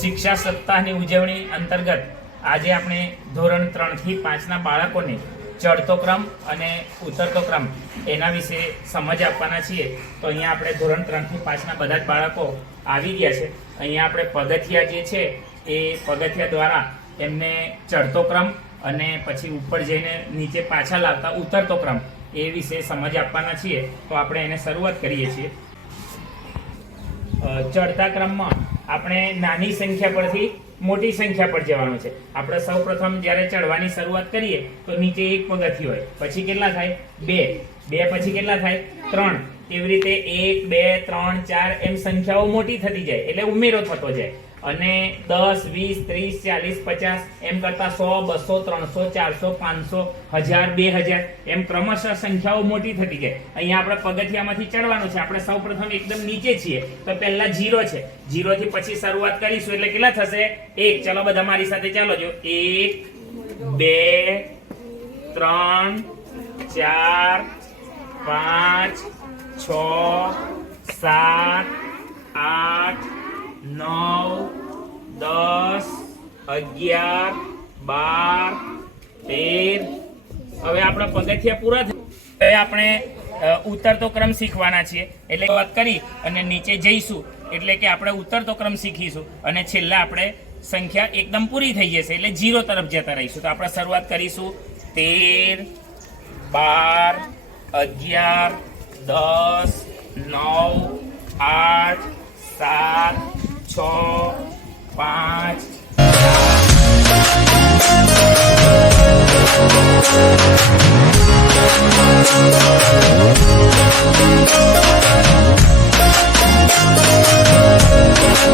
શિક્ષા સપ્તાહની ઉજવણી અંતર્ગત આજે આપણે ધોરણ 3 થી 5ના બાળકોને ચડતો ક્રમ અને ઉતરતો ક્રમ એના વિશે સમજ આપવાના છીએ। તો અહીંયા આપણે ધોરણ 3 થી 5ના બધા જ બાળકો આવી ગયા છે। અહીંયા આપણે પગથિયા જે છે એ પગથિયા દ્વારા એમને ચડતો ક્રમ અને પછી ઉપર જઈને નીચે પાછા લાવતા ઉતરતો ક્રમ એ વિશે સમજ આપવાના છીએ। તો આપણે એને શરૂઆત કરીએ છીએ। ચડતા ક્રમમાં આપણે નાની સંખ્યા પરથી મોટી સંખ્યા પર જવાનું છે। આપણે સૌપ્રથમ જ્યારે ચડવાની શરૂઆત કરીએ તો નીચે એક પગથિયું હોય, પછી કેટલા થાય? 2 પછી કેટલા થાય? 3। એવી રીતે 1 2 3 4 એમ સંખ્યાઓ મોટી થતી જાય એટલે ઉમેરો થતો જાય અને 10 20 30 40 50 એમ કરતા 100 200 300 400 500 1000 2000 એમ ક્રમશઃ સંખ્યાઓ મોટી થતી જાય। અહીંયા આપણે પગથિયામાંથી ચડવાનું છે। આપણે સૌપ્રથમ એકદમ નીચે છીએ તો પહેલા 0 છે, 0 થી પછી શરૂઆત કરીશું એટલે કેટલા થશે? 1। ચલો બધા મારી સાથે ચાલો જો, 1 2 3 4 5 6 7 8 9 10 11 12 13। હવે આપણા પગથિયા પૂરા થયા। હવે આપણે ઉતરતો ક્રમ શીખવાના છીએ એટલે વાત કરી અને નીચે જઈશું એટલે કે આપણે ઉતરતો ક્રમ શીખીશું અને છેલ્લા આપણે સંખ્યા એકદમ પૂરી થઈ જશે એટલે 0 તરફ જતા રહીશું। તો આપણે શરૂઆત કરીશું 13 12 11 10 9 8 7 6 5 4